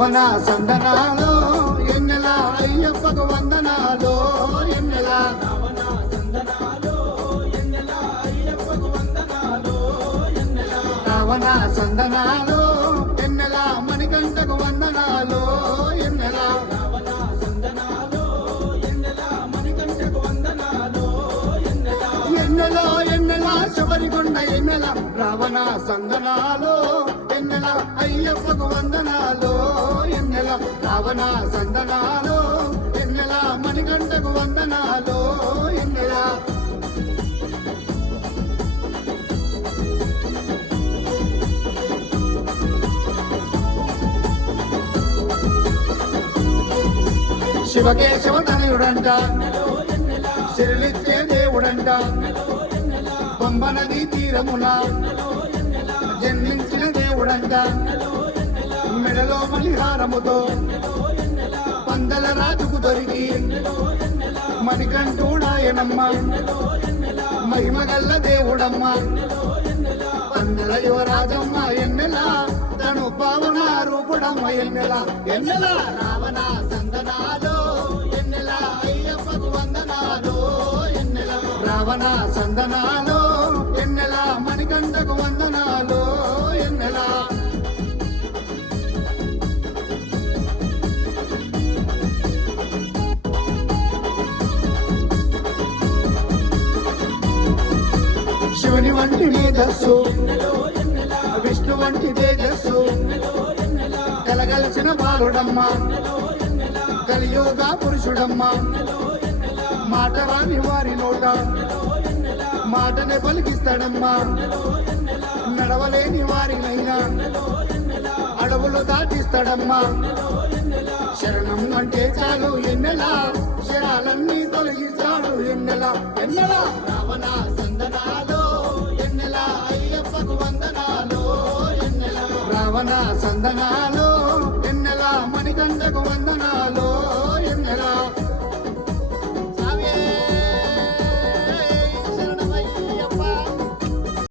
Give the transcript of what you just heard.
శ్రవణ సందనాలో ఎన్నెల అయ్యప్పకు వందనాలో ఎన్నెల రావణ సందనాలో ఎన్నెల మణికంఠకు వందనాలో ఎన్నెల ఎన్నెలో ఎన్నెల శబరికొండ ఎన్నెల రావణ సందనాలో ఎన్నెల అయ్యప్పకు వందనాలో ఎన్నెల రావణ సందనాలో ఎన్నెల మణికంఠకు వందనాలో ఎన్నెల శివకేశవ తనయుడంట సిరిలిచ్చే దేవుడంట పంబ నదీ తీరమున జన్మించిన దేవుడంట మెడలో మలిహారముతో పందల రాజుకు దొరికి మణికంఠుడాయనమ్మ మహిమగల్ల దేవుడమ్మ పందల యువరాజమ్మ ఎన్నెల తను పావన రూపుడమ్మ ఎన్నెల ఎన్నెల రావణ సందనాలో ఎన్నెల అయ్యప్పకు వందనాలో ఎన్నెల రావణ సందనాలో ఎన్నెల మణికంఠకు వందనాలో ఎన్నెల శివుని వంటి మేధస్సు విష్ణు వంటి తేజస్సు కలగలిసిన బాలుడమ్మ కలియోగ పురుషుడమ్మ మాట రాని వారి నోట మాటనే పలికిస్తాడమ్మా నడవలేని వారినైనా అడవులు దాటిస్తాడమ్మా శరణం అంటే చాలు ఎన్నెల శరాలన్నీ తొలగిస్తాడు ఎన్నెల ఎన్నెల రావణ సందనాలో ఎన్నెల అయ్యప్పకు వందనాలో ఎన్నెల రావణ సందనాలో ఎన్నెల మణికంఠకు వందనాలో